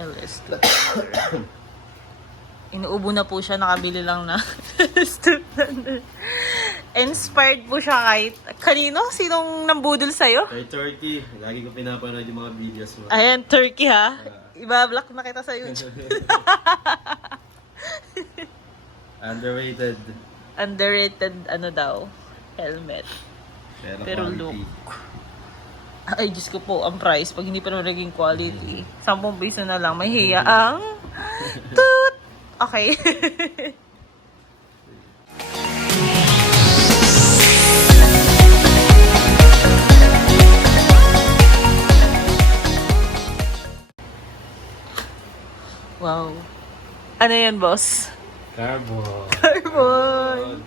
LS2 Thunder. Inuubo na po siya, nakabili lang na LS2 Thunder. Inspired po siya kahit kanino? Sinong nambudol sa'yo? Kay Turkey. Lagi ko pinapanood yung mga videos mo. Ayan, Turkey ha. Ibablock na kita sa YouTube. Underrated. Underrated ano daw? Helmet. Pero quality. look. Ay, Diyos ko po, ang price, pag hindi pa naman naging quality, 10 piso na lang, may hiya ang toot! Okay. Wow. Ano yan, boss? Carbon. Carbon!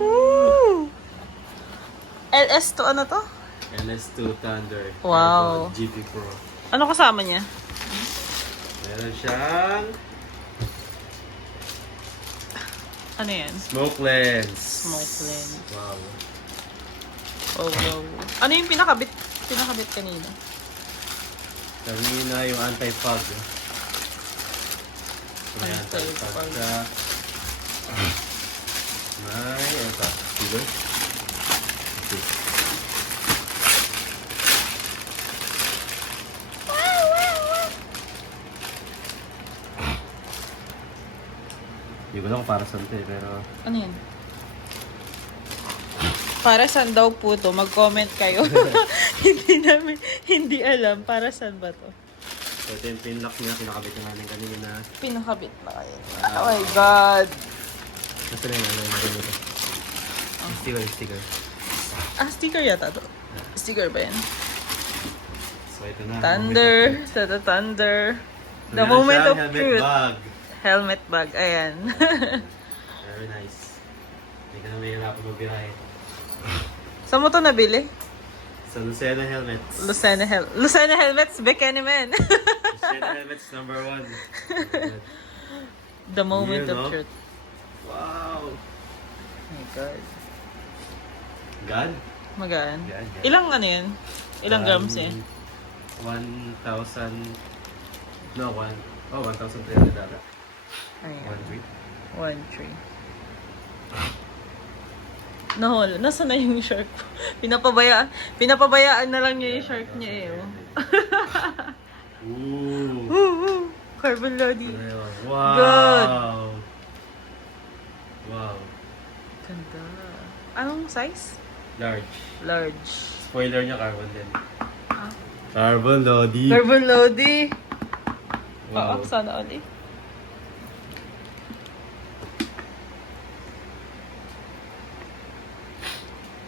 Woo! LS2 ano to? LS2 Thunder. Wow. Carbon GP Pro. Ano kasama niya? Meron siyang Ano yan? smoke lens. Smoke lens. Wow. Oh, wow. Ano yung pinakabit kanina? Kanina yung anti-fog. May Anti-fog. anti-fog siya. May ano pa? Kilo? Okay. Hindi ko lang kung para saan ito pero Ano yan? Para saan daw po to? Mag-comment kayo. Hindi alam. Para saan ba to? so ito yung pinlock niya, pinakabit na namin kanina. Pinakabit na kayo. Oh my God! Nasa na yung ano yung ganito. Sticker. Ah, sticker yata to. Sticker ba yan? So ito na. Thunder. Sa the Thunder. The Meron moment siyang of helmet truth. bag. Helmet bag. Ayan. Very nice. Hindi ka na may hirapan magbirahe. Saan mo to nabili? Sa Lucena Helmets. Lucena Helmets, Bikini Man. Lucena Helmets #1. The moment Yun, of no? truth. Wow! Oh my God. God? Magaan. Gaan. Ilang ano yun? Ilang grams eh? 1,000... No, 1,300 data. Ayan. 1 1-3. Nahol. Nasaan na yung shark ko? Pinapabayaan na lang niya yung shark niya eh. Oh. Ooh! Woo! Carbon Lodi. Wow! God. Wow! Ganda. Anong size? Large. Large. Spoiler niya, carbon din. Ah. Carbon Lodi. Carbon Lodi. Wow. Oo, sana all eh.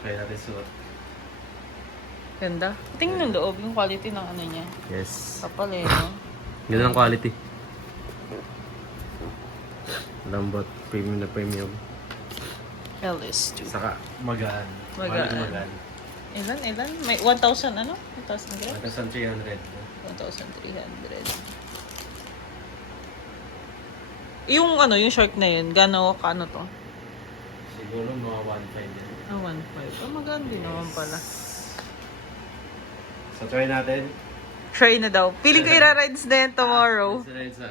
Kaya natin suot. Ganda. Tingnan loob yung quality ng ano niya. Yes. Kapal eh, no? Ganda ng quality. Lambot. Premium na premium. LS2. Saka magaan. Magaan. Quality magaan. Ilan? May 1,000 ano? 1,000 grams? 1,300. 1,300. Yung ano, yung shark na yun, gano'n ka ano to? Siguro mga 1,500 yan. Ah, 1,500. Oh, maganda din naman pala. So try natin. Try na daw. Piling ko ira-rides na yan tomorrow. Isa.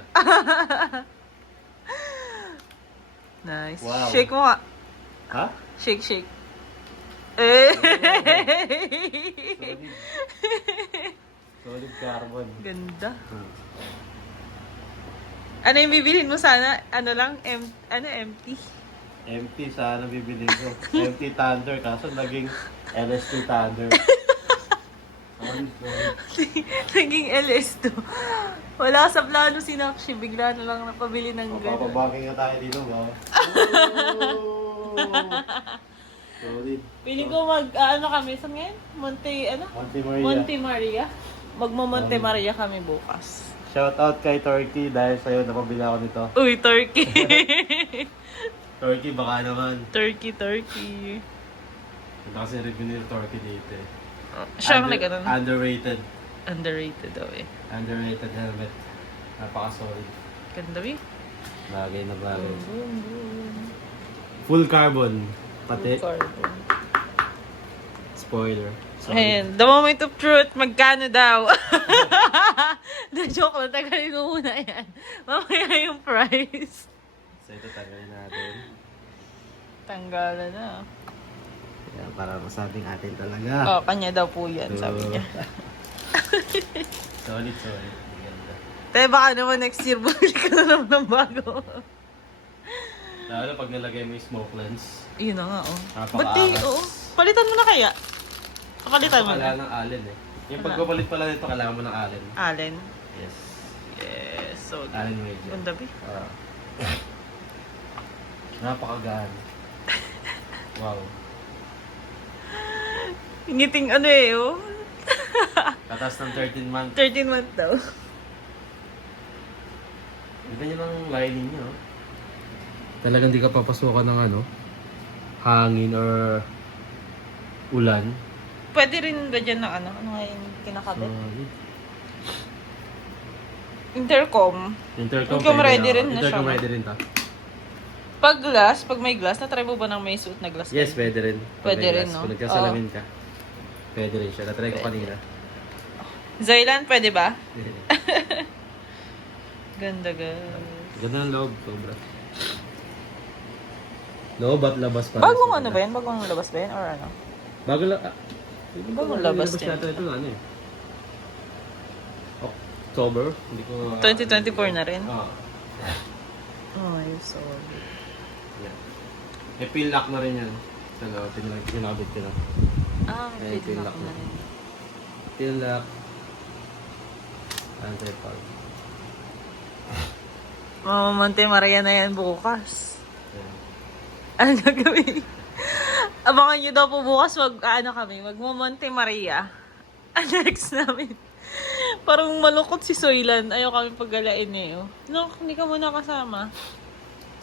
Nice. Wow. Shake mo nga. Ha? Shake. Eh! Solid carbon. Ganda. Ano yung bibilhin mo sana? Ano lang? Empty? Empty sana bibili ko. Empty Thunder kaso naging LS2 Thunder. Sorry. Naging LS2. Wala sa plano si Nakshi. Bigla na lang napabili ng gano'n. Papabaking na tayo dito ba? Solid. Piling ko ano kami sa ngayon? Monte Maria. Magmo-Monte Maria kami bukas. Shout out kay Turkey dahil sa'yo napabili ako nito. Uy, Turkey. Turkey baka naman. Turkey. Ito kasi review ni Turkey dito eh. Siya ang nag-ano. Underrated. Underrated daw eh. Underrated helmet. Napaka-solid. Ganda eh. Bagay na bagay. Boom. Full carbon. Pati Carbon. spoiler. Ayan, the moment of truth, magkano daw? joke lang. Tagalin mo muna yan. Mamaya yung price. So ito tanggalin natin. Tanggalan na. Yan, para masabing atin talaga. Oh, kanya daw po yan, sabi niya. Solid. Ganda. Tayo baka naman next year bumili ka na naman ng bago. Lalo pag nalagay mo yung smoke lens. Yun na nga, oh. Napakaangas. Ba't di, oo. Palitan mo na kaya? Papalitan mo na. Kailangan ng allen eh. Yung pagpapalit pala nito, kailangan mo ng allen. Allen. Yes. Yes. So, Allen medyo. ganda ba? Napakagaan. Wow. Ngiting ano eh, oh. Tatas ng 13 months. 13 month daw. Ganyan ang lining niyo. Talagang di ka papasukan ng ano, hangin or ulan. Pwede rin ba dyan na ano? Ano nga yung kinakabit? Intercom. Intercom ready rin na siya. Intercom ready rin ta. Pag may glass, na-try mo ba ng may suit na glass? Yes, pwede rin. Pwede Pag may rin, glass. no? Kung nagkasalamin ka, pwede rin siya. Na-try ko kanina. Zoylan, pwede ba? Ganda, guys. Ganda ng loob, sobra. Loob at labas pa. Bagong ano ba yan? Bagong labas ba yan? Or ano? Bago lang. Bagong labas din. Ito ano eh. October? Hindi ko... 2024 na rin? Oo. Ay, sorry. Yeah. May pin lock na rin yan. Sa loob, pinakabit ko na. May pin lock na rin. Pin lock. Anti-pag. Mama Monte Maria na yan bukas. Yeah. Ano gagawin? Abangan nyo daw po bukas magmo-Monte Maria. Next namin. Parang malungkot si Soylan. Ayaw kami paggalain eh. Oh. No, hindi ka muna kasama.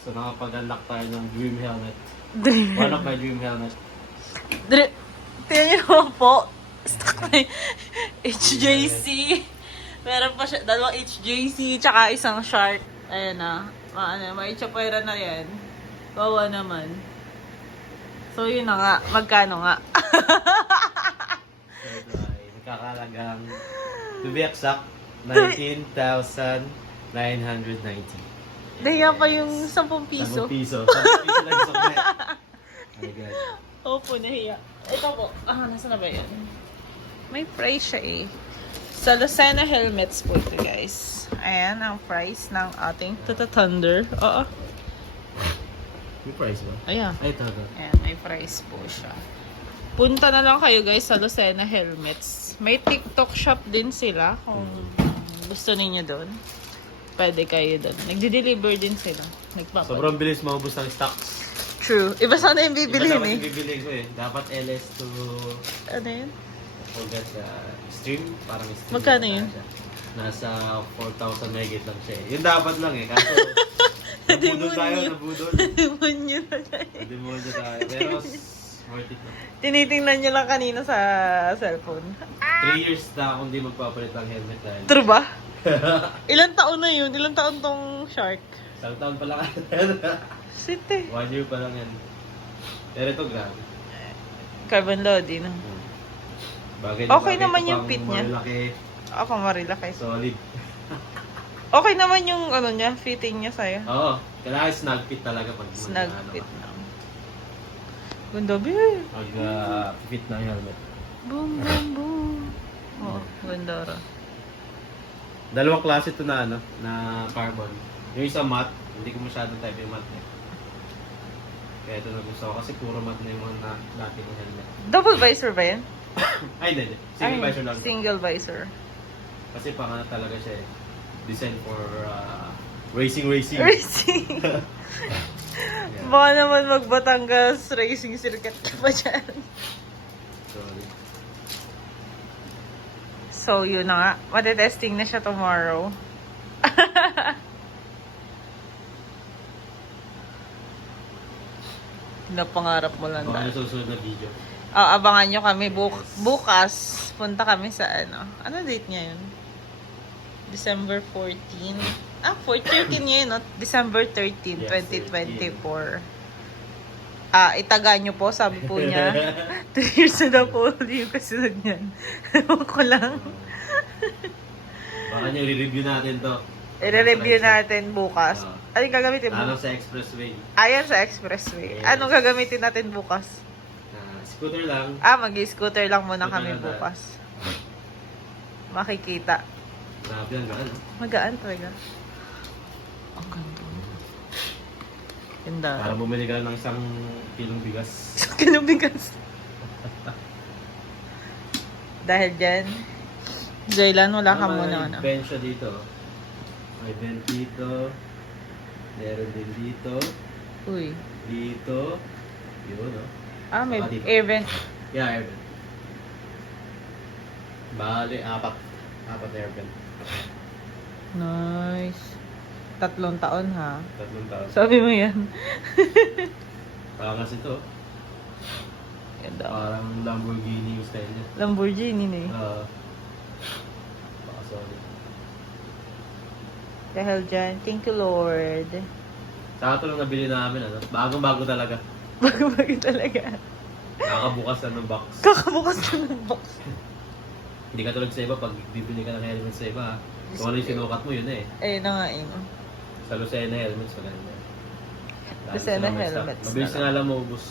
So nakapag-unlock tayo ng dream helmet. Dream. One of my dream helmet. Tingnan nyo naman po. Stuck na yung HJC. Meron pa siya, 2 HJC, tsaka isang shark. Ayan na. May chapera na yan. Bawa naman. So yun na nga. Magkano nga? So ito ay nakakalagang, to be exact, 19,990. Daya pa yung 10 piso. 10 piso. 10 piso lang sa kulit. Oh my God. Opo, nahiya. Ito po. Nasa na ba yan? May price siya eh. Sa Lucena helmets po ito, guys. Ayan, ang price ng ating Tata Thunder. Oo. May price ba? Ayan. Ay, taga. Ayan, may price po siya. Punta na lang kayo, guys, sa Lucena helmets. May TikTok shop din sila. Kung gusto ninyo doon, pwede kayo doon. Nagde-deliver din sila. Sobrang bilis maubos ng stocks. True. Iba sana yung bibilhin Iba dapat eh. yung bibilhin ko eh. Dapat LS to... Ano yun? Forgot the stream. Parang stream. Magkano yun? Nasa 4,000 megit lang siya eh. Yun dapat lang eh. Kaso, nabudol tayo, nabudol. Demonyo na tayo. Demonyo tayo. Pero, worth it lang. Tinitingnan nyo lang kanina sa cellphone. 3 years na akong di magpapalit ng helmet dahil. True ba? Ilang taon na yun? Ilang taon tong shark? Isang taon pa lang. Site. 1 year pa lang yan. Pero ito grabe. Carbon loading. Bagay Okay bagay naman ito yung pang fit niya. Malaki, Ako marilaki. solid. Okay naman yung ano niya, fitting niya sa'yo. Oo. Kailangan snug fit talaga pag Snug ano fit ka. na. Ganda ba? Pag fit ng helmet. Boom, boom, boom. Oo, ganda ra. Dalawang klase ito na ano, na carbon. Yung isa matte, hindi ko masyadong type yung matte eh. Kaya ito nagustuhan ko kasi puro matte na yung mga dati ng helmet. Double visor ba yan? Ay, hindi. Single visor lang. Single visor. Kasi pang ano talaga siya eh. Design for racing. Racing. Yeah. Baka naman mag-Batangas racing circuit ka pa dyan. Sorry. So, yun na nga. Matetesting na siya tomorrow. Napangarap mo lang Baka dahil. na susunod na video. Abangan nyo kami bukas. Punta kami sa ano. Ano date niya yun? December 14. 13 niya yun, no? December 13, Yes, 2024. Itaga nyo po, sabi po niya. 3 years na daw po ulit yung kasunod niyan. Ewan ko lang. Baka Ano, i-review natin to. I-review natin bukas. Oo. Ano yung gagamitin mo? Lalo sa expressway. Ayan sa expressway. Yes. Anong gagamitin natin bukas? Scooter lang. Mag-scooter lang muna Scooter kami lang bukas. Makikita. Grabe yan, gaan. Magaan talaga. Ang ganda. Ganda. Para bumili ka ng isang kilong bigas. Kinubigas. Dahil dyan, Jaylan, wala ka muna. May bench siya dito. May bench dito. Meron din dito. Uy. Dito. Yun, no? May Saka dito. air vent. Yeah, air vent. Bale, apat. Apat air vent. Nice. 3 taon ha. 3 taon. Sabi mo yan. Pangas ito. Ganda. Parang Lamborghini yung style niya. Lamborghini na eh. Baka solid. Dahil dyan, thank you Lord. Saka ito lang nabili namin, ano? Bagong-bago talaga. Bago-bago talaga. Kakabukas na ng box. Kakabukas ka ng box. Hindi ka tulad sa iba, pag bibili ka ng helmet sa iba, kung ano yung sinukat mo, yun eh. Ayun na nga yun. Sa Lucena helmets, maganda. Lucena helmets Mabilis na nga lang maubos.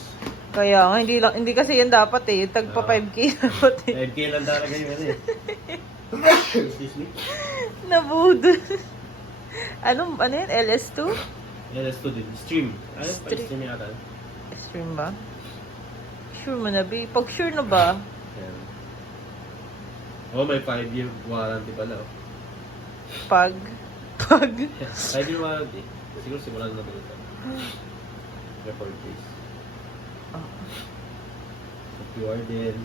Kaya nga, hindi kasi yan dapat eh. Tagpa 5K dapat eh. 5K lang talaga yung ano eh. Excuse me? Nabudol. Ano yan? LS2? LS2 din. Stream. Ano? Stream. Pa-stream yata. Stream ba? Sure mo na, B. Pag sure na ba? Yan. Oh, may 5-year warranty pala. Oh. Pag? 5-year warranty. Siguro simulan na ito. Record case. Oh. QR din.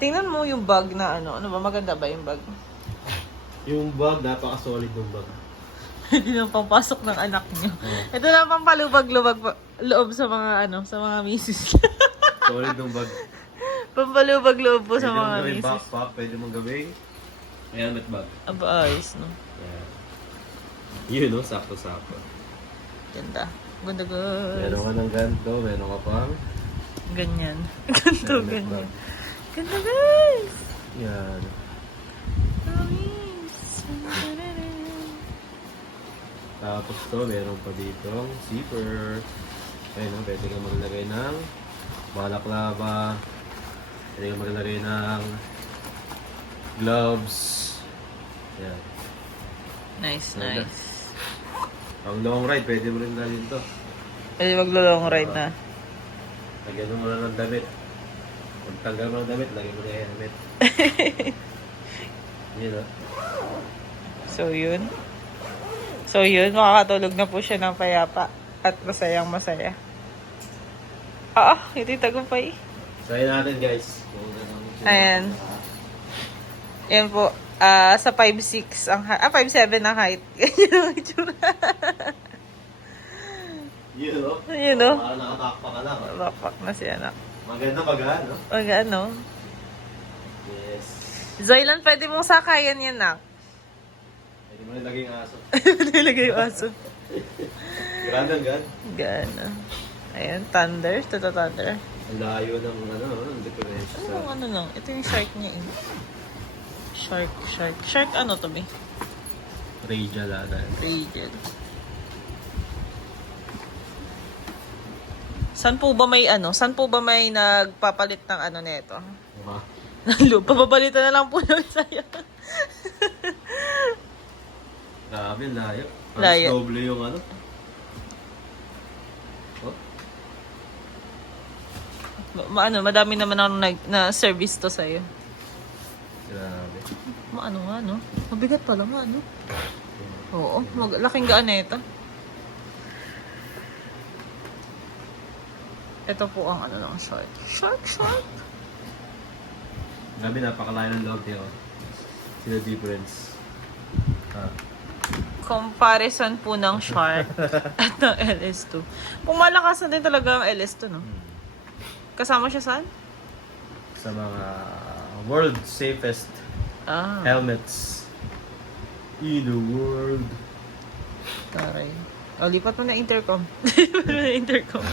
Tingnan mo yung bag na ano. Ano ba? Maganda ba yung bag? Yung bag, napaka-solid ng bag. Hindi na pampasok ng anak niyo. Ito na pampalubag-lubag loob sa mga sa mga misis. Solid ng bag. Pampalubag-loob po sa Pwede mga mong gawing misis. backpack, pwede mong gawing helmet bag. Aba, ayos, no? Yeah. Yun, no? Sakto-sakto. Ganda. Ganda, guys. Meron ka ng ganito, meron ka pang Ganyan. Ganto, helmet ganyan. bag. Ganda, guys! Yan. Promise. Tapos to, meron pa dito zipper. Ayun, no? Pwede ka maglagay ng balaklava. Pwede ka maglagay ng gloves. Yan. Nice, Ganda. nice. Pang long ride, pwede mo rin dalhin to. Pwede mag-long ride na. Lagyan mo na ng damit. Pag tanggal mo ng damit, lagyan mo na yung helmet. Yun, no? So yun, makakatulog na po siya ng payapa. At masayang masaya. Hindi tagumpay. Try natin, guys. Kung anong siya. Ayan. Yan po. Sa 5'6 ang 5'7 ang height. Ganyan ang itsura. Yun, no? Yun, no? Parang nakatakpa ka lang. Bapak na si anak. Maganda magaan, no? Ano? Yes. Zoylan, pwede mong sakayan yan, nak. Pwede mo rin lagay yung aso. Nilagay yung aso. Ganda, gan. Gana. Ayan, thunder. Toto thunder. Ang layo ng ng decoration. Ano lang? Ito yung shark niya eh. Shark. Shark ano to, be? Radial ata. Radial. Saan po ba may nagpapalit ng ano nito? Papapalitan na lang po ng saya. Grabe, layo. Layo. Parang doble yung ano. Madami naman ako na-service to sa'yo. Grabe. Ano nga, no? Mabigat pala nga, no? Oo, laking gaan na ito. Ito po ang ng short. Short. Grabe, napakalayo ng loob niya. Sino difference? Comparison po ng Shark at ng LS2. Kung malakas na din talaga ang LS2, no? Kasama siya saan? Sa mga world safest helmets in the world. Taray. Lipat mo na intercom. Lipat mo na intercom.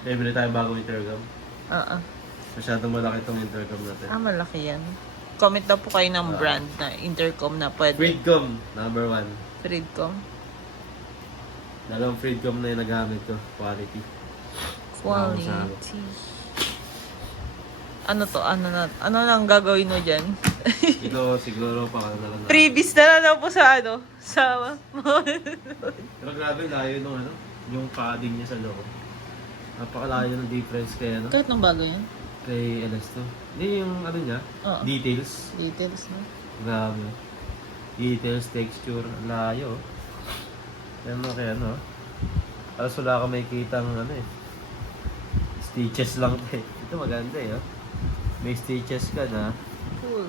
May bili tayong bagong intercom. Oo. Masyadong malaki itong intercom natin. Malaki yan. Comment na po kayo ng brand na intercom na pwede. Freedcom, number 1. Freedcom. Dalawang Freedcom na yung nagamit ko. Quality. Quality. Ano to? Ano nang gagawin mo dyan? Ito siguro pang ano na lang. Previous na lang daw po sa ano? Sa... Pero grabe, layo nung ano, yung padding niya sa loob. Napakalayo ng difference kay ano, Kahit ng bago yan? kay LS2. Hindi yung ano niya, Oo. details. Details na. Grabe. Details, texture, ang layo. Yan mo kaya ano. Alas wala ka may kitang ano eh. Stitches lang to eh. Ito maganda eh. Oh. May stitches ka na. Cool.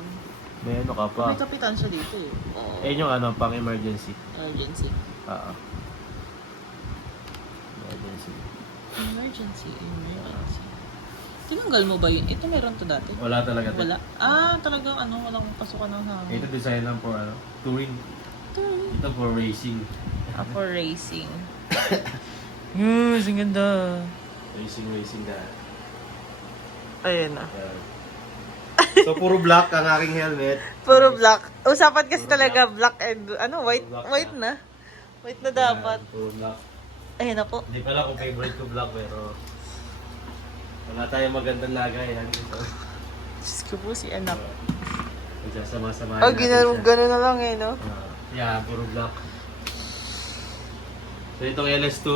May ano ka pa. May kapitan siya dito eh. Ayun yung ano, pang emergency. Emergency. Oo. Emergency. Emergency. Tinanggal mo ba yun? Ito meron to dati? Wala talaga. Wala. Ah, talagang ano, walang pasukan ng hangin. Ito design lang for ano, touring. Ito for racing. For racing. Yes, ang ganda. Racing na. Ayun na. So puro black ang aking helmet. Puro black. Usapan kasi Puro talaga black and ano, white Puro black white na. White na dapat. Puro black. Ayun na po. Hindi pala kung favorite ko black pero wala tayong magandang lagay. Diyos ko po si anak. Magsasama-sama Oh, gano'n na lang eh, no? Yeah, puro black. So itong LS2,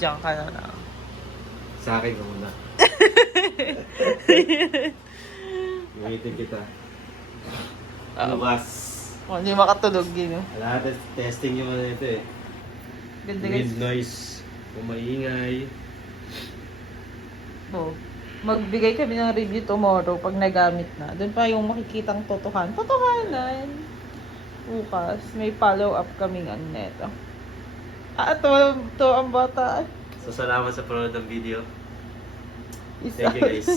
Diyan ka na lang. sa akin ka muna. Gamitin kita. Bukas. Oh, hindi makatulog yun, no? Lahat testing yung ano ito eh. Ganda Wind guys. noise, kung maingay. Oh, magbigay kami ng review tomorrow pag nagamit na. Doon pa yung makikitang totohanan. Bukas, may follow-up kaming ano neto. Ito ang bata. So salamat sa panonood ng video. Isa. Thank you guys.